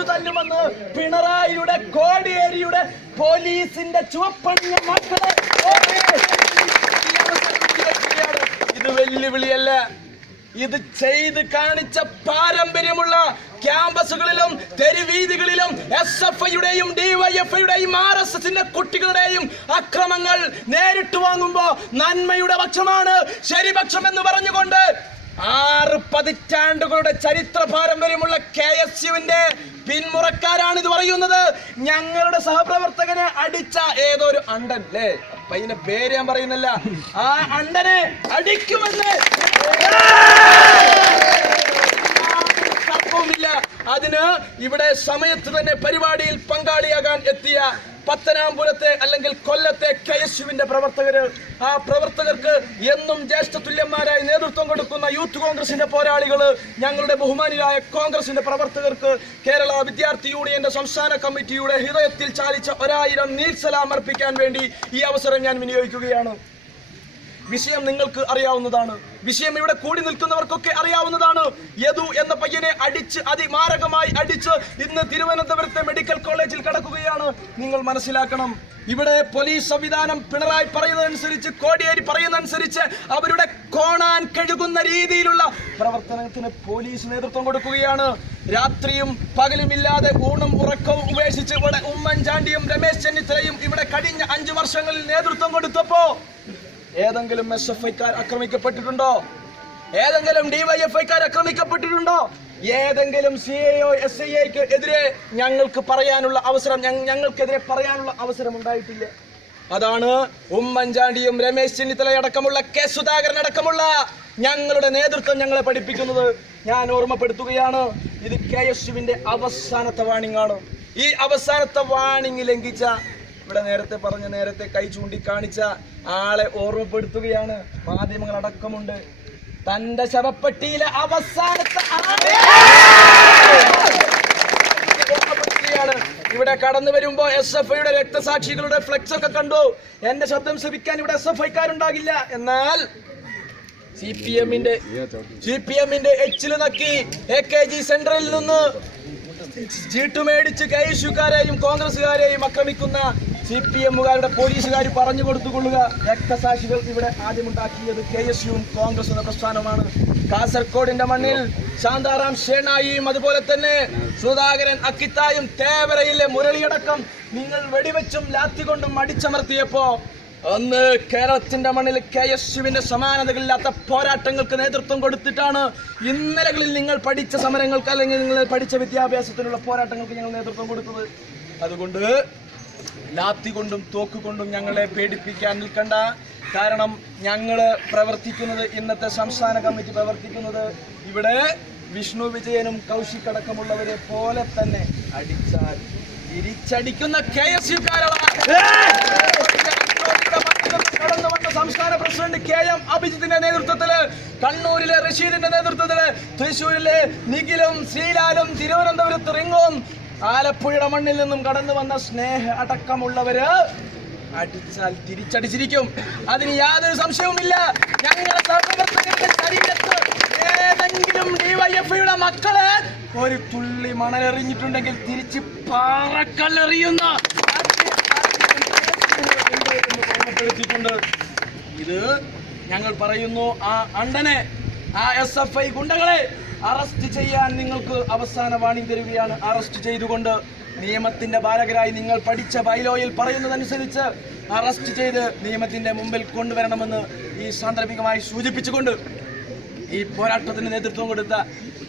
പിടിച്ചു തല്ലുമെന്ന് പിണറായിയുടെ കോടിയേരിയുടെ പോലീസിന്റെ ചുവപ്പണിഞ്ഞ മക്കളെ ഇത് വെല്ലുവിളിയല്ല, ഇത് ചെയ്ത് കാണിച്ച പാരമ്പര്യമുള്ള ക്യാമ്പസുകളിലും തെരുവീതികളിലും SFIയുടെയും DYFIയുടെയും RSSന്റെ കുട്ടികളുടെയും അക്രമങ്ങൾ നേരിട്ട് വാങ്ങുമ്പോ നന്മയുടെ പക്ഷമാണ് ശരിപക്ഷം എന്ന് പറഞ്ഞുകൊണ്ട് 6 പതിറ്റാണ്ടുകളുടെ ചരിത്ര പാരമ്പര്യമുള്ള KSUവിന്റെ പിന്മുറക്കാരാണ് ഇത് പറയുന്നത്. ഞങ്ങളുടെ സഹപ്രവർത്തകനെ അടിച്ച ഏതൊരു അണ്ടൻ അല്ലേ, പയ്യന്റെ പേര് ഞാൻ പറയുന്നില്ല, ആ അണ്ടനെ അടിക്കുമെന്ന് തർക്കവുമില്ല. അതിന് ഇവിടെ സമയത്ത് തന്നെ പരിപാടിയിൽ പങ്കാളിയാകാൻ എത്തിയ പത്തനാപുരത്തെ അല്ലെങ്കിൽ കൊല്ലത്തെ KSUവിന്റെ പ്രവർത്തകര്, ആ പ്രവർത്തകർക്ക് എന്നും ജ്യേഷ്ഠ തുല്യന്മാരായി നേതൃത്വം കൊടുക്കുന്ന യൂത്ത് കോൺഗ്രസിന്റെ പോരാളികള്, ഞങ്ങളുടെ ബഹുമാനിയായ കോൺഗ്രസിന്റെ പ്രവർത്തകർക്ക് കേരള വിദ്യാർത്ഥി യൂണിയന്റെ സംസ്ഥാന കമ്മിറ്റിയുടെ ഹൃദയത്തിൽ ചാലിച്ച 1000 നീർസലാം അർപ്പിക്കാൻ വേണ്ടി ഈ അവസരം ഞാൻ വിനിയോഗിക്കുകയാണ്. വിഷയം നിങ്ങൾക്ക് അറിയാവുന്നതാണ്, വിഷയം ഇവിടെ കൂടി നിൽക്കുന്നവർക്കൊക്കെ അറിയാവുന്നതാണ്. യദു എന്ന പയ്യനെ അടിച്ച് അതിമാരകമായി അടിച്ച് ഇന്ന് തിരുവനന്തപുരത്തെ മെഡിക്കൽ കോളേജിൽ കിടക്കുകയാണ്. നിങ്ങൾ മനസ്സിലാക്കണം, ഇവിടെ പോലീസ് സംവിധാനം പിണറായി പറയുന്നതനുസരിച്ച്, കോടിയേരി പറയുന്നതനുസരിച്ച് അവരുടെ കോണാൻ കഴുകുന്ന രീതിയിലുള്ള പ്രവർത്തനത്തിന് പോലീസ് നേതൃത്വം കൊടുക്കുകയാണ്. രാത്രിയും പകലുമില്ലാതെ ഊണും ഉറക്കവും ഉപേക്ഷിച്ച് ഇവിടെ ഉമ്മൻചാണ്ടിയും രമേശ് ചെന്നിത്തലയും ഇവിടെ കഴിഞ്ഞ 5 വർഷങ്ങളിൽ നേതൃത്വം കൊടുത്തപ്പോ ഏതെങ്കിലും SFIക്കാർ ആക്രമിക്കപ്പെട്ടിട്ടുണ്ടോ? ഏതെങ്കിലും DYFIക്കാർ ആക്രമിക്കപ്പെട്ടിട്ടുണ്ടോ? ഏതെങ്കിലും CAO SIAക്ക് എതിരെ ഞങ്ങൾക്കെതിരെ പറയാനുള്ള അവസരം ഉണ്ടായിട്ടില്ല. അതാണ് ഉമ്മൻചാണ്ടിയും രമേശ് ചെന്നിത്തല അടക്കമുള്ള K സുധാകരൻ അടക്കമുള്ള ഞങ്ങളുടെ നേതൃത്വം ഞങ്ങളെ പഠിപ്പിക്കുന്നത്. ഞാൻ ഓർമ്മപ്പെടുത്തുകയാണ്, ഇത് KSUവിന്റെ അവസാനത്തെ വാണിംഗ് ആണ്. ഈ അവസാനത്തെ വാണിംഗ് ലംഘിച്ച, ഇവിടെ നേരത്തെ കൈ ചൂണ്ടിക്കാണിച്ച ആളെ ഓർമ്മപ്പെടുത്തുകയാണ്. മാധ്യമങ്ങൾ അടക്കമുണ്ട്. തന്റെ ശവപ്പെട്ടിയിലെ അവസാനത്തെ ഓർമ്മപ്പെടുത്തുകയാണ്. ഇവിടെ കടന്നു വരുമ്പോ SFIയുടെ രക്തസാക്ഷികളുടെ ഫ്ലെക്സ് ഒക്കെ കണ്ടു. എന്റെ ശബ്ദം ശ്രവിക്കാൻ ഇവിടെ SFIക്കാരുണ്ടാകില്ല. എന്നാൽ CPMന്റെ എച്ചില് നക്കി AKG സെന്ററിൽ നിന്ന് ചീട്ട് മേടിച്ച് KSUക്കാരെയും കോൺഗ്രസുകാരെയും ആക്രമിക്കുന്ന CPMകാരുടെ പോലീസുകാർ പറഞ്ഞു കൊടുത്തുകൊള്ളുക, രക്തസാക്ഷികൾ ഇവിടെ ആദ്യമുണ്ടാക്കിയത് KSUവും കോൺഗ്രസ് എന്ന പ്രസ്ഥാനമാണ്. കാസർഗോഡിന്റെ മണ്ണിൽ ശാന്താറാം ഷേണായിയും അതുപോലെ തന്നെ സുധാകരൻ അക്കിത്തായും തേവരയിലെ മുരളിയടക്കം നിങ്ങൾ വെടിവെച്ചും ലാത്തികൊണ്ടും അടിച്ചമർത്തിയപ്പോ അന്ന് കേരളത്തിന്റെ മണ്ണിൽ KSUവിന്റെ സമാനതകളില്ലാത്ത പോരാട്ടങ്ങൾക്ക് നേതൃത്വം കൊടുത്തിട്ടാണ് ഇന്നലകളിൽ നിങ്ങൾ പഠിച്ച സമരങ്ങൾക്ക് അല്ലെങ്കിൽ നിങ്ങൾ പഠിച്ച വിദ്യാഭ്യാസത്തിനുള്ള പോരാട്ടങ്ങൾക്ക് ഞങ്ങൾ നേതൃത്വം കൊടുത്തത്. അതുകൊണ്ട് ലാത്തി കൊണ്ടും തോക്കുകൊണ്ടും ഞങ്ങളെ പേടിപ്പിക്കാൻ നിൽക്കണ്ട. കാരണം ഞങ്ങൾ പ്രവർത്തിക്കുന്നത്, ഇന്നത്തെ സംസ്ഥാന കമ്മിറ്റി പ്രവർത്തിക്കുന്നത് ഇവിടെ വിഷ്ണു വിജയനും കൗശിക് അടക്കമുള്ളവരെ പോലെ തന്നെ അടിച്ചാൽ തിരിച്ചടിക്കുന്ന KSUക്കാരാണ്. കടന്നു വന്ന സംസ്ഥാന പ്രസിഡന്റ് KM അഭിജിത്തിന്റെ നേതൃത്വത്തില്, കണ്ണൂരിലെ റഷീദിന്റെ നേതൃത്വത്തില്, തൃശ്ശൂരിലെ നിഖിലും ശ്രീലാലും, തിരുവനന്തപുരത്ത് റിങ്ങും, ആലപ്പുഴയുടെ മണ്ണിൽ നിന്നും കടന്നു വന്ന സ്നേഹ അടക്കമുള്ളവര് അടിച്ചാൽ തിരിച്ചടിച്ചിരിക്കും. അതിന് യാതൊരു സംശയവുമില്ല. ഞങ്ങളുടെ സഹപ്രവർത്തകരുടെ ശരീരത്ത് ഏതെങ്കിലും DYFIയുടെ മക്കള് ഒരു തുള്ളി മണലെറിഞ്ഞിട്ടുണ്ടെങ്കിൽ തിരിച്ച് പാറക്കല്ലെറിയുന്ന ഇത് ഞങ്ങൾ പറയുന്നു. ആ അണ്ടനെ, ആ SFI ഗുണ്ടകളെ അറസ്റ്റ് ചെയ്യാൻ നിങ്ങൾക്ക് അവസാന വാണിംഗ് തരികയാണ്. അറസ്റ്റ് ചെയ്തുകൊണ്ട് നിയമത്തിന്റെ ബാലകരായി നിങ്ങൾ പഠിച്ച ബൈലോയിൽ പറയുന്നതനുസരിച്ച് അറസ്റ്റ് ചെയ്ത് നിയമത്തിന്റെ മുമ്പിൽ കൊണ്ടുവരണമെന്ന് ഈ സാന്ദർഭികമായി സൂചിപ്പിച്ചുകൊണ്ട് ഈ പോരാട്ടത്തിന് നേതൃത്വം കൊടുത്ത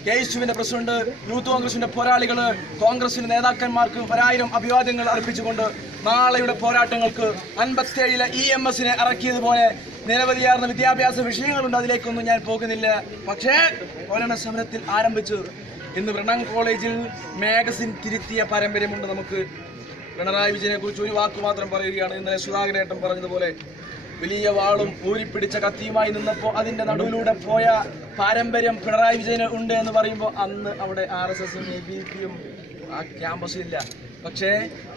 KSUവിന്റെ പ്രസിഡന്റ്, യൂത്ത് കോൺഗ്രസിന്റെ പോരാളികള്, കോൺഗ്രസിന്റെ നേതാക്കന്മാർക്ക് 1000 അഭിവാദ്യങ്ങൾ അർപ്പിച്ചുകൊണ്ട് നാളെയുടെ പോരാട്ടങ്ങൾക്ക് 57-ലെ EMSനെ ഇറക്കിയതുപോലെ നിരവധിയാർന്ന വിദ്യാഭ്യാസ വിഷയങ്ങളുണ്ട്. അതിലേക്കൊന്നും ഞാൻ പോകുന്നില്ല. പക്ഷേ പോരാട്ട സമരത്തിൽ ആരംഭിച്ചു. ഇന്ന് വ്രണൻ കോളേജിൽ മാഗസിൻ തിരുത്തിയ പാരമ്പര്യമുണ്ട് നമുക്ക്. പിണറായി വിജയനെ കുറിച്ച് ഒരു വാക്ക് മാത്രം പറയുകയാണ്. ഇന്നലെ സുധാകരേട്ടൻ പറഞ്ഞതുപോലെ വലിയ വാളും ഊരിപ്പിടിച്ച കത്തിയുമായി നിന്നപ്പോൾ അതിന്റെ നടുവിലൂടെ പോയ പാരമ്പര്യം പിണറായി വിജയന് ഉണ്ട് എന്ന് പറയുമ്പോൾ അന്ന് അവിടെ RSSും ABPയും ആ ക്യാമ്പസിലില്ല. പക്ഷേ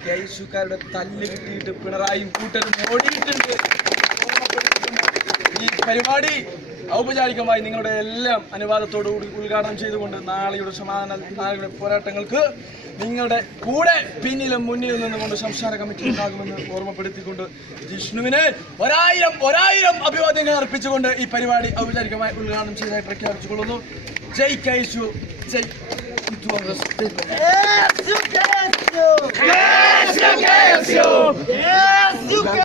KSUക്കാരുടെ തല്ല് കിട്ടിയിട്ട് പിണറായിയും കൂട്ടരും ഓടിയിട്ടുണ്ട്. ഈ പരിപാടി ഔപചാരികമായി നിങ്ങളുടെ എല്ലാം അനുവാദത്തോടുകൂടി ഉദ്ഘാടനം ചെയ്തുകൊണ്ട് നാളെയുടെ നാളെയുടെ പോരാട്ടങ്ങൾക്ക് നിങ്ങളുടെ കൂടെ പിന്നിലും മുന്നിലും നിന്നുകൊണ്ട് സംസ്ഥാന കമ്മിറ്റി ഉണ്ടാകുമെന്ന് ഓർമ്മപ്പെടുത്തിക്കൊണ്ട് ജിഷ്ണുവിന് ഒരായിരം അഭിവാദ്യങ്ങൾ അർപ്പിച്ചുകൊണ്ട് ഈ പരിപാടി ഔപചാരികമായി ഉദ്ഘാടനം ചെയ്തതായി പ്രഖ്യാപിച്ചുകൊള്ളുന്നു. ജയ് കൈശു, ജയ് കോൺഗ്രസ്.